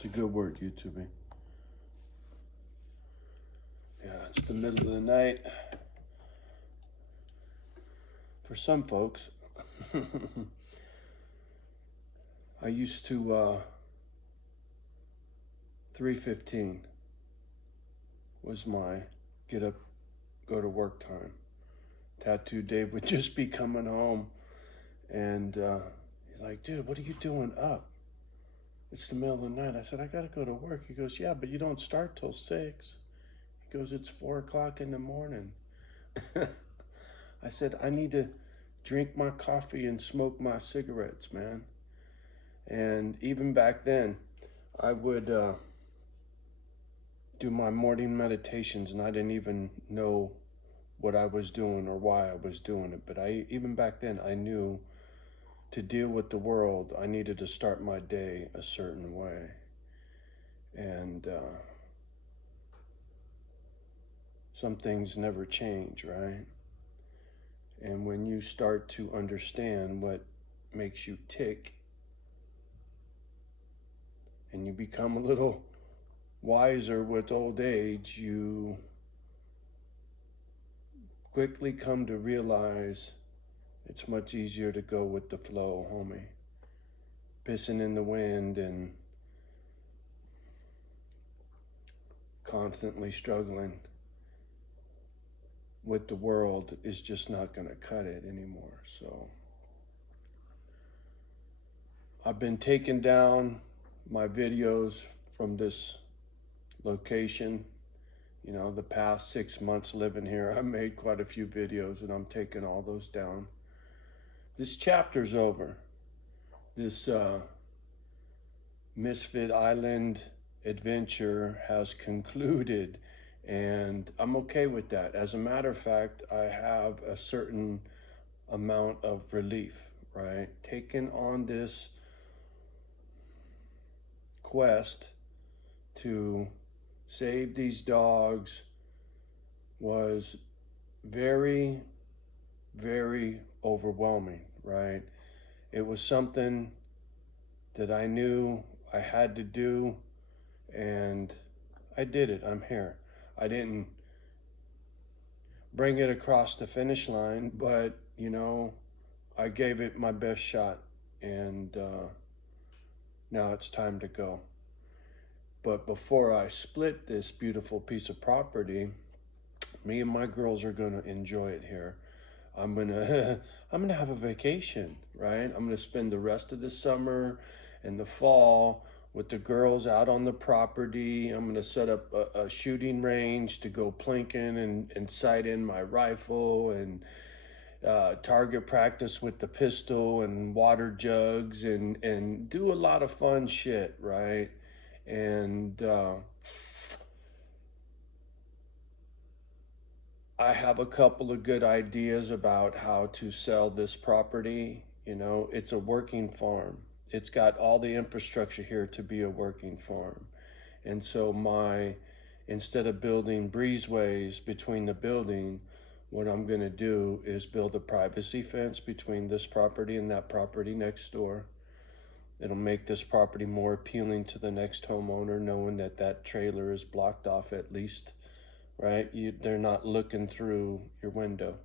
It's a good word, YouTubing. Yeah, it's the middle of the night. For some folks, I used to, 3:15 was my get up, go to work time. Tattoo Dave would just be coming home, and he's like, dude, what are you doing up? It's the middle of the night. I said, I gotta go to work. He goes, yeah, but you don't start till 6. He goes, it's 4 o'clock in the morning. I said, I need to drink my coffee and smoke my cigarettes, man. And even back then, I would do my morning meditations, and I didn't even know what I was doing or why I was doing it. But even back then, I knew to deal with the world, I needed to start my day a certain way. And some things never change, right? And when you start to understand what makes you tick, and you become a little wiser with old age, you quickly come to realize it's much easier to go with the flow, homie. Pissing in the wind and constantly struggling with the world is just not going to cut it anymore. So I've been taking down my videos from this location. You know, the past 6 months living here, I made quite a few videos, and I'm taking all those down. This chapter's over. This Misfit Island adventure has concluded, and I'm okay with that. As a matter of fact, I have a certain amount of relief, right? Taking on this quest to save these dogs was very, very overwhelming, right? It was something that I knew I had to do, and I did it. I'm here. I didn't bring it across the finish line, but, you know, I gave it my best shot, and now it's time to go. But before I split this beautiful piece of property, me and my girls are gonna enjoy it here. I'm gonna I'm gonna have a vacation, right? I'm gonna spend the rest of the summer and the fall with the girls out on the property. I'm gonna set up a shooting range to go plinking and sight in my rifle, and target practice with the pistol and water jugs, and do a lot of fun shit, right? And I have a couple of good ideas about how to sell this property. You know, it's a working farm. It's got all the infrastructure here to be a working farm. And so instead of building breezeways between the building, what I'm gonna do is build a privacy fence between this property and that property next door. It'll make this property more appealing to the next homeowner, knowing that that trailer is blocked off at least, right? They're not looking through your window.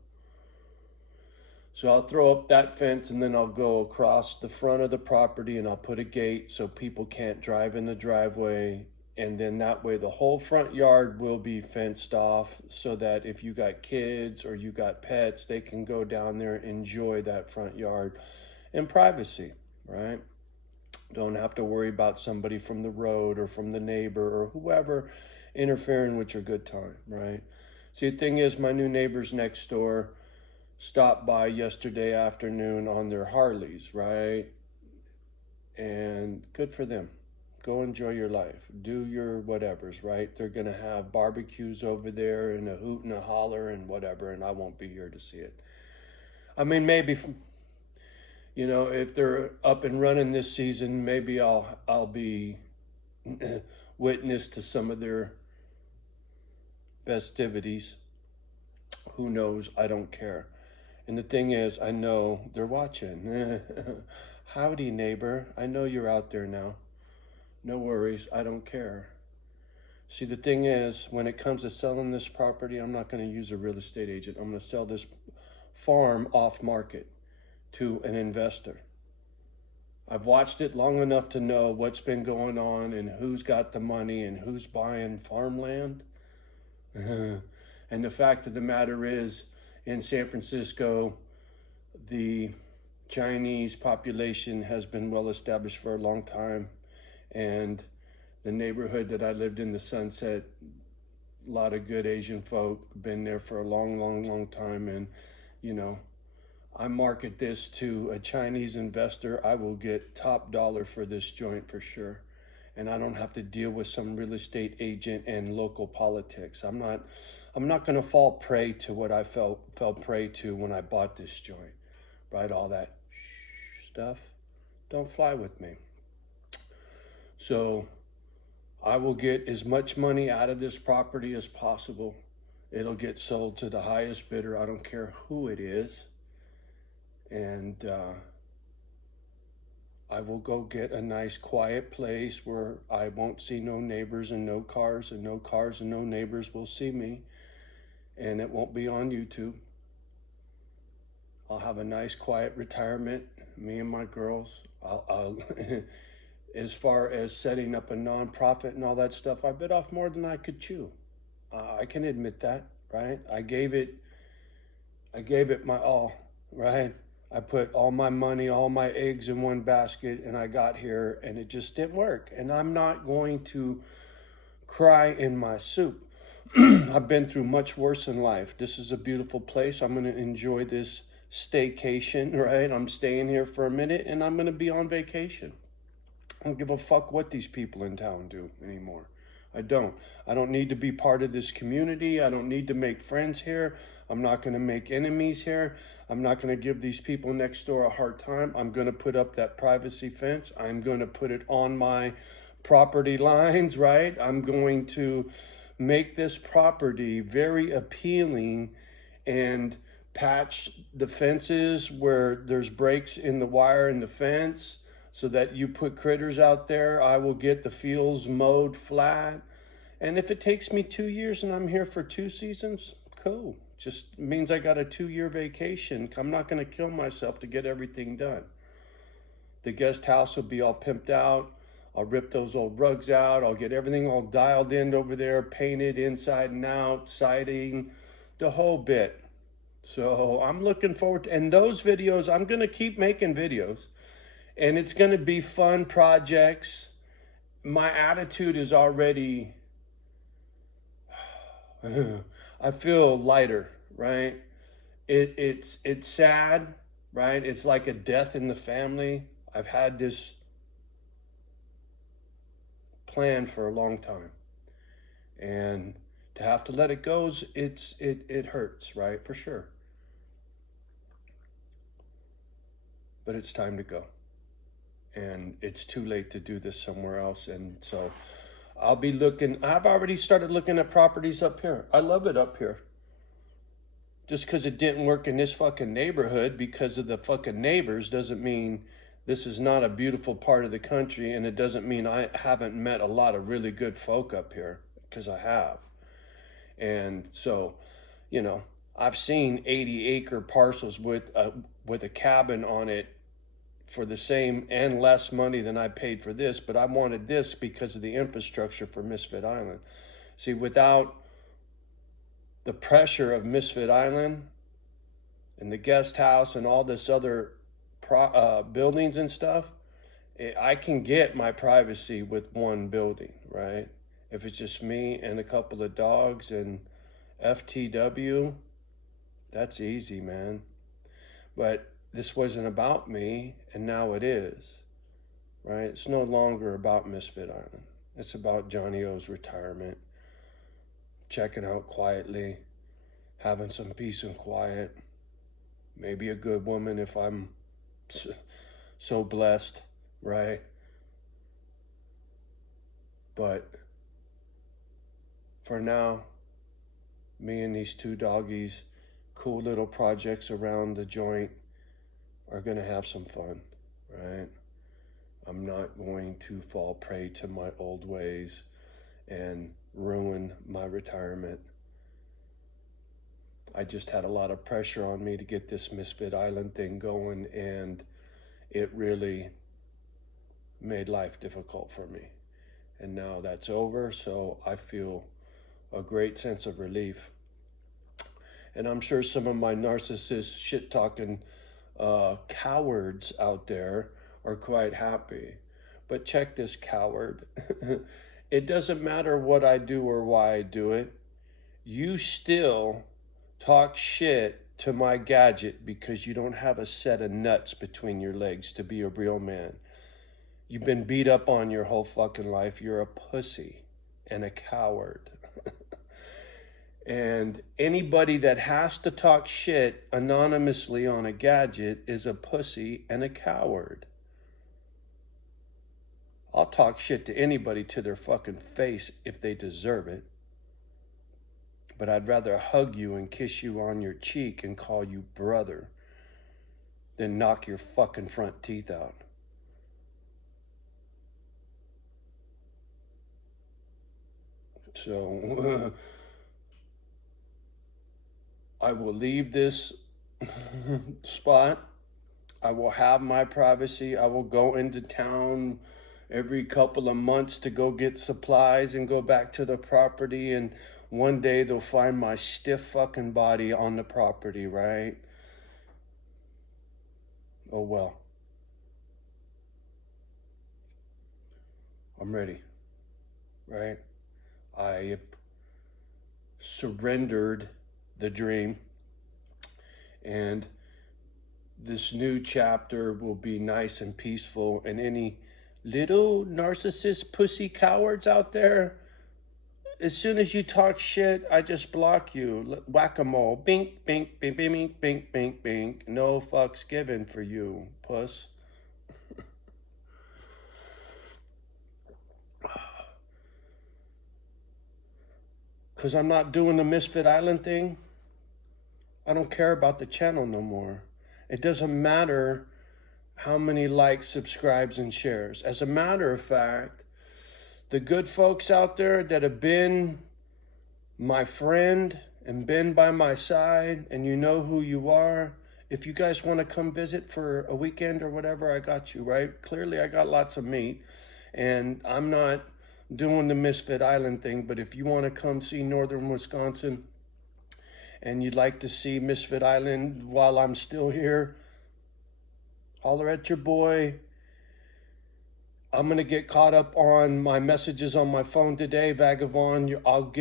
So I'll throw up that fence, and then I'll go across the front of the property, and I'll put a gate so people can't drive in the driveway. And then that way the whole front yard will be fenced off, so that if you got kids or you got pets, they can go down there and enjoy that front yard in privacy, right? Don't have to worry about somebody from the road or from the neighbor or whoever interfering with your good time, right? See, the thing is, my new neighbors next door stopped by yesterday afternoon on their Harleys, right? And good for them. Go enjoy your life. Do your whatevers, right? They're going to have barbecues over there and a hoot and a holler and whatever, and I won't be here to see it. I mean, maybe, you know, if they're up and running this season, maybe I'll be witness to some of their festivities. Who knows? I don't care. And the thing is, I know they're watching. Howdy, neighbor. I know you're out there now. No worries, I don't care. See, the thing is, when it comes to selling this property, I'm not going to use a real estate agent. I'm going to sell this farm off market to an investor. I've watched it long enough to know what's been going on and who's got the money and who's buying farmland. And the fact of the matter is, in San Francisco, the Chinese population has been well established for a long time. And the neighborhood that I lived in, the Sunset, a lot of good Asian folk, been there for a long time. And, you know, I market this to a Chinese investor, I will get top dollar for this joint for sure. And I don't have to deal with some real estate agent and local politics. I'm not going to fall prey to what I fell prey to when I bought this joint, right? All that stuff, don't fly with me. So I will get as much money out of this property as possible. It'll get sold to the highest bidder. I don't care who it is. And I will go get a nice quiet place where I won't see no neighbors and no cars and no neighbors will see me. And it won't be on YouTube. I'll have a nice quiet retirement, me and my girls. I'll as far as setting up a nonprofit and all that stuff, I bit off more than I could chew. I can admit that, right? I gave it my all, right? I put all my money, all my eggs in one basket, and I got here and it just didn't work. And I'm not going to cry in my soup. I've been through much worse in life. This is a beautiful place. I'm going to enjoy this staycation, right? I'm staying here for a minute and I'm going to be on vacation. I don't give a fuck what these people in town do anymore. I don't need to be part of this community. I don't need to make friends here. I'm not going to make enemies here. I'm not going to give these people next door a hard time. I'm going to put up that privacy fence. I'm going to put it on my property lines, right? I'm going to make this property very appealing and patch the fences where there's breaks in the wire in the fence so that you put critters out there. I will get the fields mowed flat. And if it takes me 2 years and I'm here for 2 seasons, cool. Just means I got a 2-year vacation. I'm not going to kill myself to get everything done. The guest house will be all pimped out. I'll rip those old rugs out. I'll get everything all dialed in over there, painted inside and out, siding, the whole bit. So I'm looking forward to, and those videos, I'm going to keep making videos. And it's going to be fun projects. My attitude is already, I feel lighter, right? It's sad, right? It's like a death in the family. I've had this plan for a long time. And to have to let it go, it hurts, right? For sure. But it's time to go. And it's too late to do this somewhere else. And so I'll be looking, I've already started looking at properties up here. I love it up here. Just because it didn't work in this fucking neighborhood because of the fucking neighbors doesn't mean this is not a beautiful part of the country, and it doesn't mean I haven't met a lot of really good folk up here, because I have. And so, you know, I've seen 80-acre parcels with a cabin on it for the same and less money than I paid for this, but I wanted this because of the infrastructure for Misfit Island. See, without the pressure of Misfit Island and the guest house and all this other buildings and stuff, I can get my privacy with one building, right? If it's just me and a couple of dogs and FTW, that's easy, man. But this wasn't about me, and now it is, right? It's no longer about Misfit Island. It's about Johnny O's retirement, checking out quietly, having some peace and quiet, maybe a good woman if I'm so blessed, right? But for now, me and these 2 doggies, cool little projects around the joint, are going to have some fun, right? I'm not going to fall prey to my old ways and ruin my retirement. I just had a lot of pressure on me to get this Misfit Island thing going, and it really made life difficult for me. And now that's over, so I feel a great sense of relief. And I'm sure some of my narcissist shit talking cowards out there are quite happy. But check this, coward. It doesn't matter what I do or why I do it. You still talk shit to my gadget because you don't have a set of nuts between your legs to be a real man. You've been beat up on your whole fucking life. You're a pussy and a coward. And anybody that has to talk shit anonymously on a gadget is a pussy and a coward. I'll talk shit to anybody to their fucking face if they deserve it. But I'd rather hug you and kiss you on your cheek and call you brother than knock your fucking front teeth out. So I will leave this spot. I will have my privacy. I will go into town every couple of months to go get supplies and go back to the property, and one day they'll find my stiff fucking body on the property, right? Oh well. I'm ready, right? I have surrendered the dream, and this new chapter will be nice and peaceful, and any little narcissist pussy cowards out there, as soon as you talk shit, I just block you. Whack-a-mole. Bink, bink, bink, bink, bink, bink, bink, bink. No fucks given for you, puss. Because I'm not doing the Misfit Island thing. I don't care about the channel no more. It doesn't matter how many likes, subscribes, and shares. As a matter of fact, the good folks out there that have been my friend and been by my side, and you know who you are, if you guys want to come visit for a weekend or whatever, I got you, right? Clearly, I got lots of meat, and I'm not doing the Misfit Island thing, but if you want to come see northern Wisconsin and you'd like to see Misfit Island while I'm still here, holler at your boy. I'm gonna get caught up on my messages on my phone today, Vagabond. I'm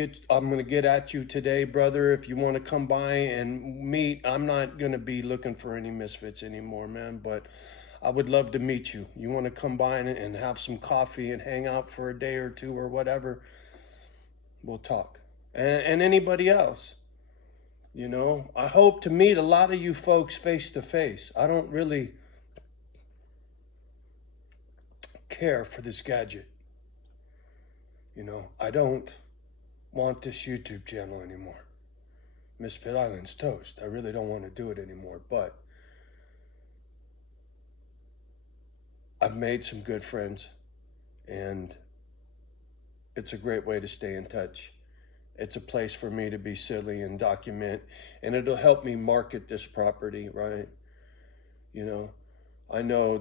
gonna get at you today, brother. If you want to come by and meet, I'm not gonna be looking for any misfits anymore, man. But I would love to meet you. You want to come by and have some coffee and hang out for a day or two or whatever? We'll talk. And anybody else, you know, I hope to meet a lot of you folks face to face. I don't really care for this gadget. You know, I don't want this YouTube channel anymore. Misfit Island's toast. I really don't want to do it anymore, but I've made some good friends, and it's a great way to stay in touch. It's a place for me to be silly and document, and it'll help me market this property, right? You know, I know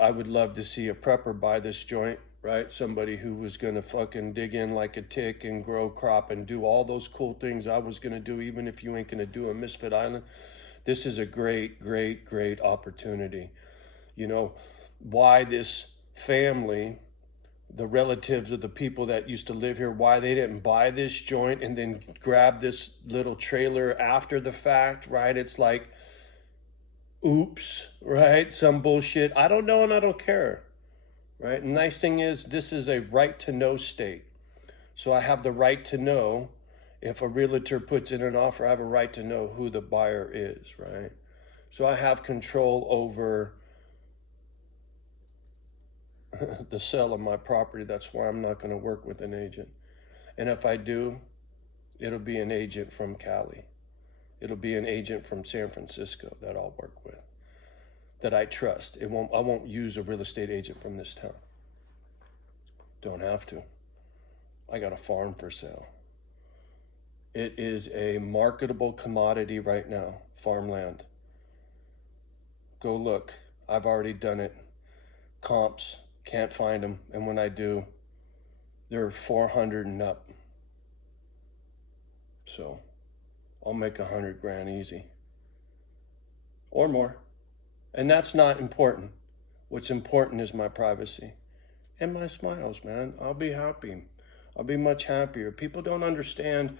I would love to see a prepper buy this joint, right? Somebody who was gonna fucking dig in like a tick and grow crop and do all those cool things I was gonna do, even if you ain't gonna do a Misfit Island. This is a great, great, great opportunity. You know, why this family, the relatives of the people that used to live here, why they didn't buy this joint and then grab this little trailer after the fact, right? It's like, oops, right? Some bullshit. I don't know and I don't care, right? And the nice thing is, this is a right to know state. So I have the right to know if a realtor puts in an offer, I have a right to know who the buyer is, right? So I have control over the sale of my property. That's why I'm not going to work with an agent. And if I do, it'll be an agent from Cali. It'll be an agent from San Francisco that I'll work with. that I trust. I won't use a real estate agent from this town. Don't have to. I got a farm for sale. It is a marketable commodity right now, farmland. Go look. I've already done it. Comps, can't find them. And when I do, they're 400 and up. So I'll make 100 grand easy. Or more. And that's not important. What's important is my privacy and my smiles, man. I'll be happy. I'll be much happier. People don't understand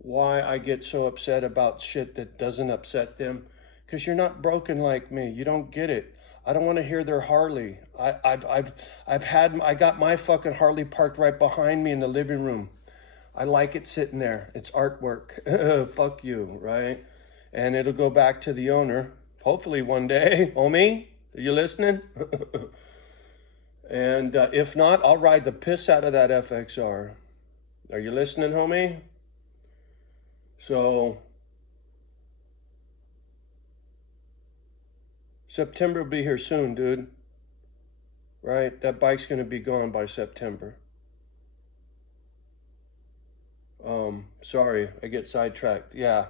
why I get so upset about shit that doesn't upset them. Because you're not broken like me. You don't get it. I don't want to hear their Harley. I got my fucking Harley parked right behind me in the living room. I like it sitting there. It's artwork. Fuck you, right? And it'll go back to the owner. Hopefully one day. Homie, are you listening? And if not, I'll ride the piss out of that FXR. Are you listening, homie? So September will be here soon, dude. Right? That bike's going to be gone by September. Sorry, I get sidetracked. Yeah,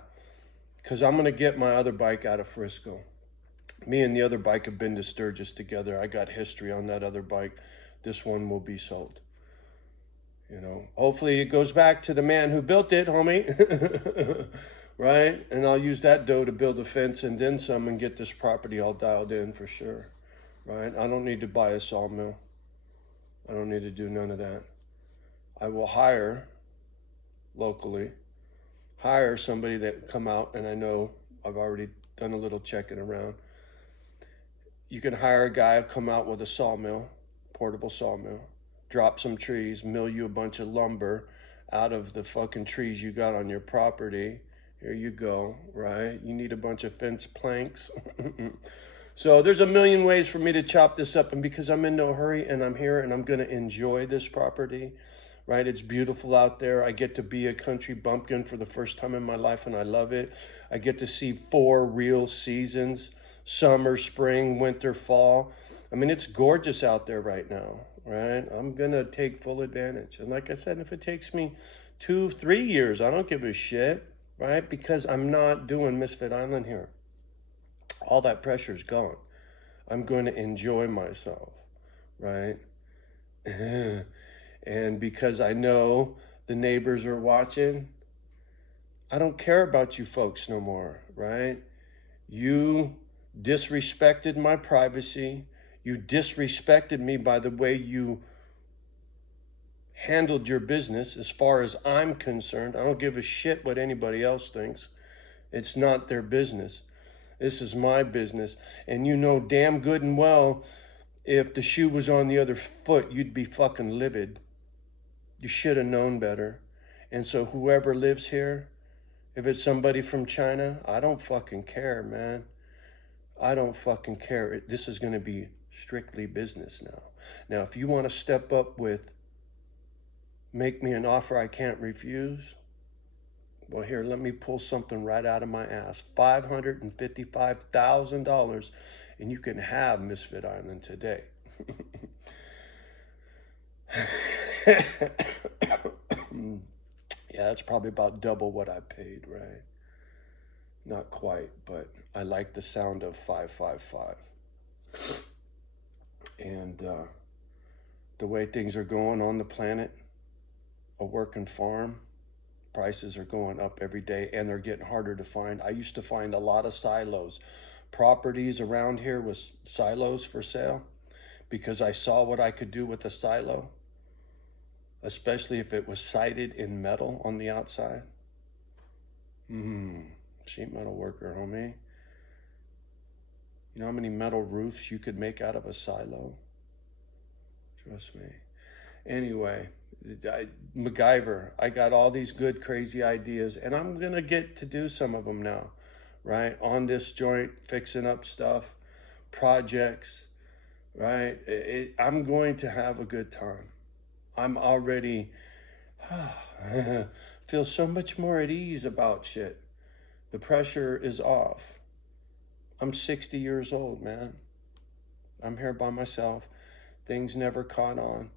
because I'm going to get my other bike out of Frisco. Me and the other bike have been to Sturgis together. I got history on that other bike. This one will be sold. You know, hopefully it goes back to the man who built it, homie. Right? And I'll use that dough to build a fence and then some and get this property all dialed in for sure. Right? I don't need to buy a sawmill. I don't need to do none of that. I will hire locally, hire somebody that come out, and I know I've already done a little checking around. You can hire a guy, come out with a sawmill, portable sawmill, drop some trees, mill you a bunch of lumber out of the fucking trees you got on your property. Here you go, right? You need a bunch of fence planks. So there's a million ways for me to chop this up, and because I'm in no hurry and I'm here and I'm going to enjoy this property, right? It's beautiful out there. I get to be a country bumpkin for the first time in my life, and I love it. I get to see 4 real seasons: summer, spring, winter, fall. I mean, it's gorgeous out there right now, right? I'm going to take full advantage. And like I said, if it takes me 2-3 years, I don't give a shit, right? Because I'm not doing Misfit Island here. All that pressure's gone. I'm going to enjoy myself, right? And because I know the neighbors are watching, I don't care about you folks no more, right? You disrespected my privacy. You disrespected me by the way you handled your business. As far as I'm concerned, I don't give a shit what anybody else thinks. It's not their business. This is my business. And you know damn good and well, if the shoe was on the other foot, you'd be fucking livid. You should have known better. And so whoever lives here, if it's somebody from China, I don't fucking care, man. I don't fucking care. This is going to be strictly business now. Now, if you want to step up with, make me an offer I can't refuse, well, here, let me pull something right out of my ass. $555,000, and you can have Misfit Island today. Yeah, that's probably about double what I paid, right? Not quite, but I like the sound of 555. And the way things are going on the planet, a working farm, prices are going up every day, and they're getting harder to find. I used to find a lot of silos. Properties around here with silos for sale because I saw what I could do with a silo, especially if it was sided in metal on the outside. Sheet metal worker, homie. You know how many metal roofs you could make out of a silo? Trust me. Anyway, MacGyver, I got all these good, crazy ideas, and I'm going to get to do some of them now, right? On this joint, fixing up stuff, projects, right? I'm going to have a good time. I'm already, feel so much more at ease about shit. The pressure is off. I'm 60 years old, man. I'm here by myself. Things never caught on,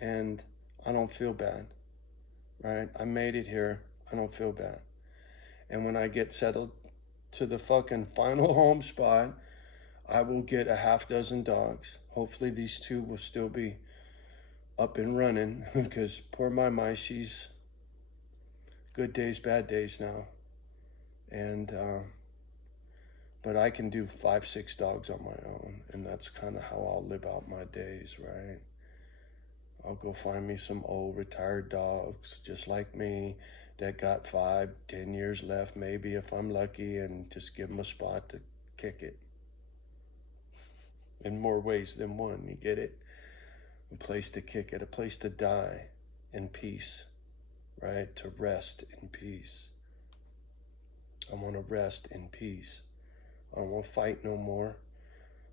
and I don't feel bad, right? I made it here. I don't feel bad. And when I get settled to the fucking final home spot, I will get a half dozen dogs. Hopefully these two will still be up and running because poor my, she's good days, bad days now. And, but I can do 5, 6 dogs on my own. And that's kind of how I'll live out my days, right? I'll go find me some old retired dogs just like me that got 5, 10 years left, maybe if I'm lucky, and just give them a spot to kick it. In more ways than one, you get it? A place to kick it, a place to die in peace, right? To rest in peace. I want to rest in peace. I don't want to fight no more.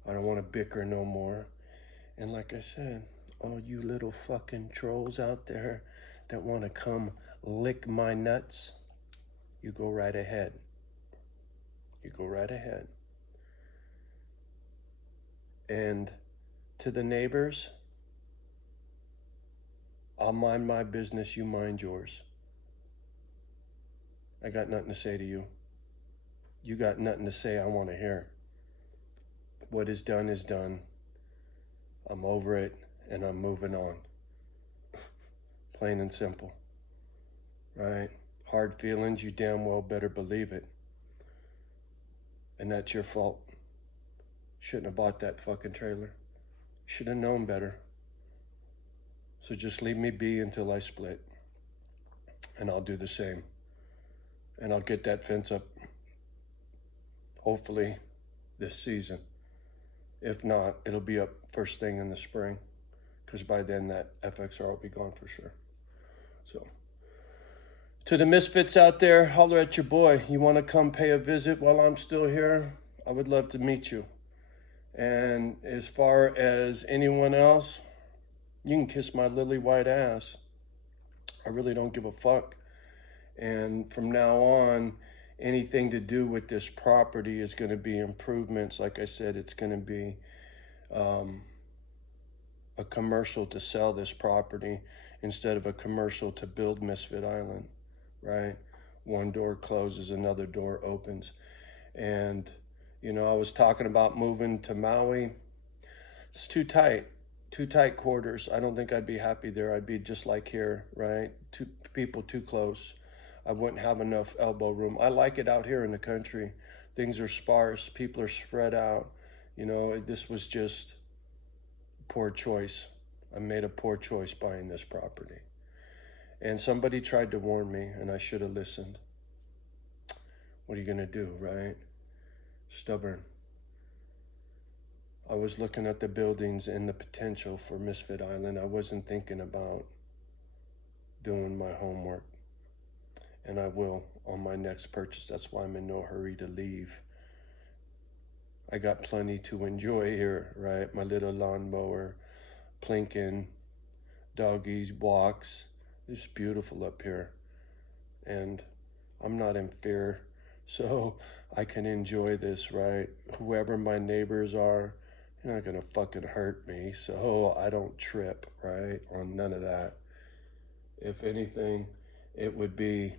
I don't want to bicker no more. And like I said, all you little fucking trolls out there that want to come lick my nuts, you go right ahead. You go right ahead. And to the neighbors, I'll mind my business, you mind yours. I got nothing to say to you. You got nothing to say I want to hear. What is done is done. I'm over it and I'm moving on. Plain and simple. Right? Hard feelings, you damn well better believe it. And that's your fault. Shouldn't have bought that fucking trailer. Should have known better. So just leave me be until I split. And I'll do the same. And I'll get that fence up, hopefully, this season. If not, it'll be up first thing in the spring, because by then that FXR will be gone for sure. So, to the misfits out there, holler at your boy. You want to come pay a visit while I'm still here? I would love to meet you. And as far as anyone else, you can kiss my lily white ass. I really don't give a fuck. And from now on, anything to do with this property is going to be improvements. Like I said, it's going to be a commercial to sell this property instead of a commercial to build Misfit Island, right? One door closes, another door opens. And, you know, I was talking about moving to Maui. It's too tight quarters. I don't think I'd be happy there. I'd be just like here, right? Two people too close. I wouldn't have enough elbow room. I like it out here in the country. Things are sparse. People are spread out. You know, this was just a poor choice. I made a poor choice buying this property. And somebody tried to warn me, and I should have listened. What are you going to do, right? Stubborn. I was looking at the buildings and the potential for Misfit Island. I wasn't thinking about doing my homework. And I will on my next purchase. That's why I'm in no hurry to leave. I got plenty to enjoy here, right? My little lawnmower, plinking, doggies, walks. It's beautiful up here. And I'm not in fear, so I can enjoy this, right? Whoever my neighbors are, you're not gonna fucking hurt me, so I don't trip, right? On none of that. If anything, it would be,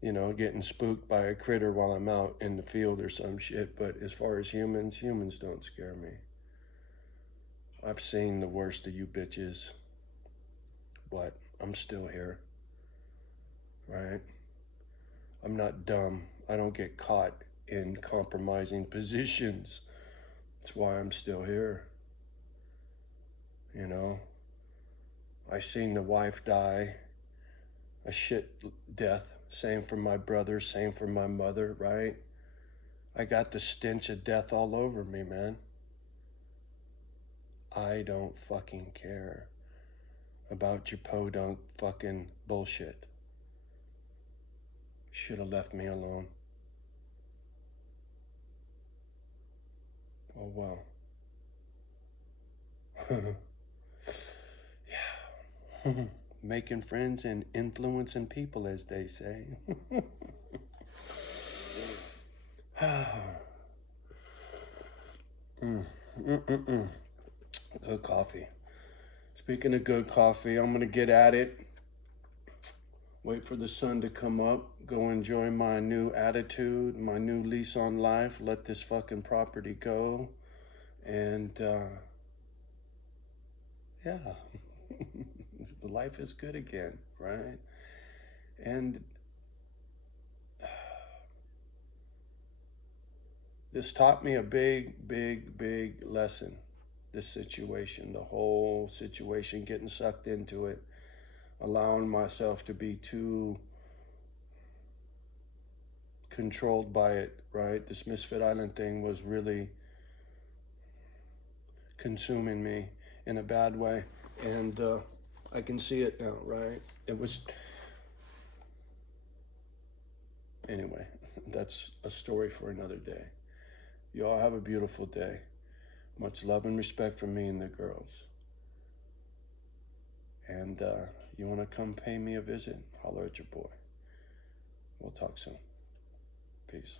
you know, getting spooked by a critter while I'm out in the field or some shit. But as far as humans don't scare me. I've seen the worst of you bitches, but I'm still here, right? I'm not dumb. I don't get caught in compromising positions. That's why I'm still here. You know, I seen the wife die a shit death. Same for my brother, same for my mother, right? I got the stench of death all over me, man. I don't fucking care about your podunk fucking bullshit. Should have left me alone. Oh well. Yeah. Making friends and influencing people, as they say. Mm-mm-mm. Good coffee. Speaking of good coffee, I'm gonna get at it. Wait for the sun to come up. Go enjoy my new attitude, my new lease on life. Let this fucking property go. And yeah, life is good again, right? And this taught me a big, big, big lesson. This situation, the whole situation, getting sucked into it, allowing myself to be too controlled by it, right? This Misfit Island thing was really consuming me in a bad way. And I can see it now, right? It was, anyway, that's a story for another day. You all have a beautiful day. Much love and respect from me and the girls. And you want to come pay me a visit? Holler at your boy. We'll talk soon. Peace.